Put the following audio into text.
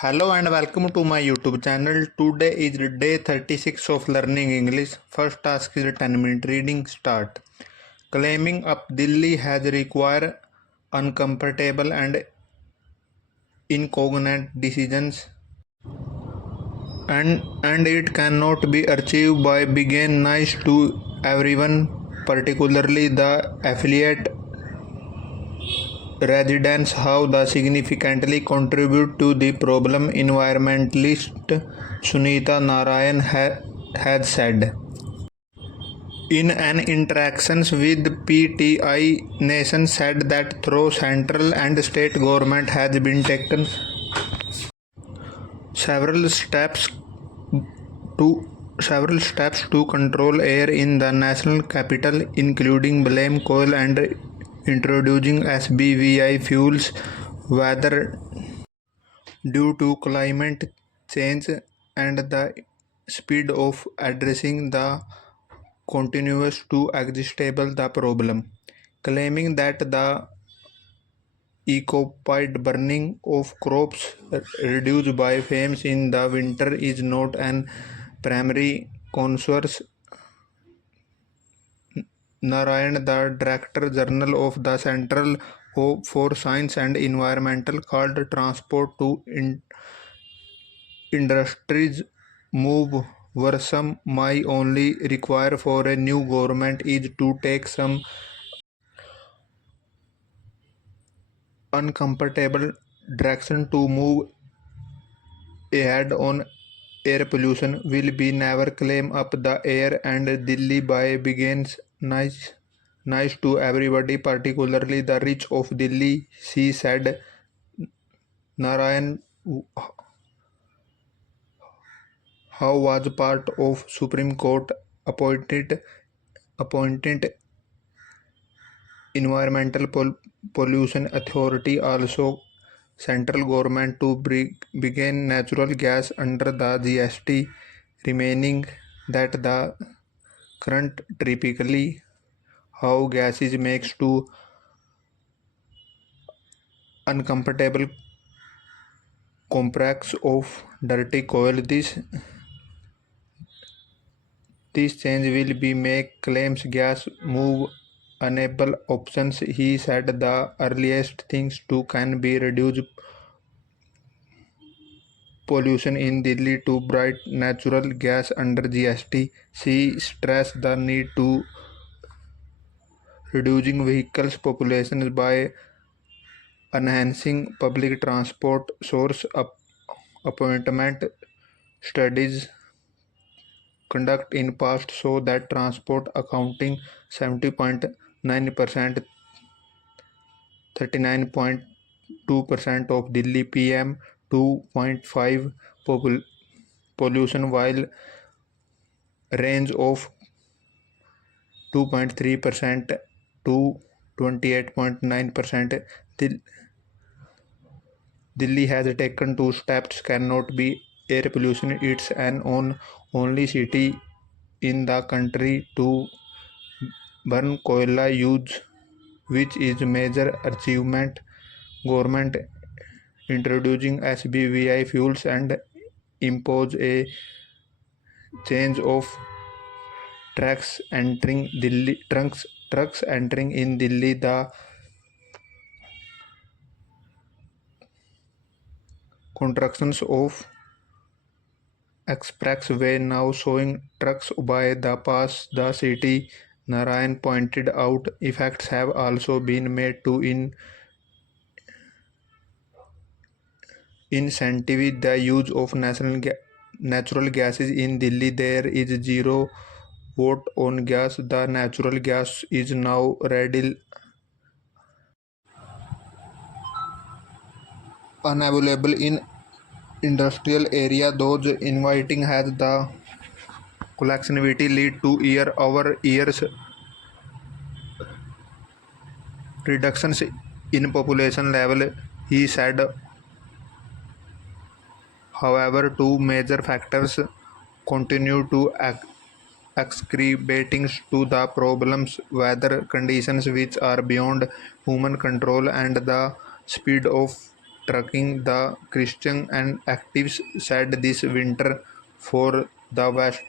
Hello and welcome to my YouTube channel. Today is day 36 of learning English. First task is 10-minute reading. Start. Climbing up Delhi has required uncomfortable and incognate decisions, and it cannot be achieved by being nice to everyone, particularly the affiliate residents. How the significantly contribute to the problem, environmentalist Sunita Narayan has said. In an interaction with PTI, Nation said that through central and state government has been taken several steps to control air in the national capital, including blame coal and introducing SBVI fuels, whether due to climate change and the speed of addressing the continuous to existable the problem, claiming that the ecopide burning of crops reduced by flames in the winter is not an primary concern. Narayan, the Director General of the Central for Science and Environmental, called transport to industries move worrisome. My only require for a new government is to take some uncomfortable direction to move ahead on air pollution will be never climb up the air and Delhi by begins nice to everybody, particularly the rich of Delhi, she said. Narayan how was part of Supreme Court appointed Environmental Pollution Authority, also central government to begin natural gas under the GST, remaining that the current typically how gases makes to uncomfortable complex of dirty coal. This change will be make claims gas move enable options. He said the earliest things to can be reduce pollution in Delhi to bright natural gas under GST. She stressed the need to reducing vehicles populations by enhancing public transport source appointment studies conduct in past show that transport accounting 70.9%, 39.2% of Delhi PM 2.5 pollution, while range of 2.3% to 28.9%. Delhi has taken two steps cannot be air pollution. It's an only city in the country to burn koila use, which is major achievement. Government introducing SBVI fuels and impose a change of trucks entering in Delhi. The constructions of expressway now showing trucks by the pass the city. Narayan pointed out effects have also been made to incentive the use of natural gases in Delhi. There is zero vote on gas. The natural gas is now readily unavailable in industrial area. Those inviting has the collectivity lead to years reductions in population level. He said, however, two major factors continue to exacerbating to the problems: weather conditions which are beyond human control and the speed of trucking. The Christian and activists said this winter for the West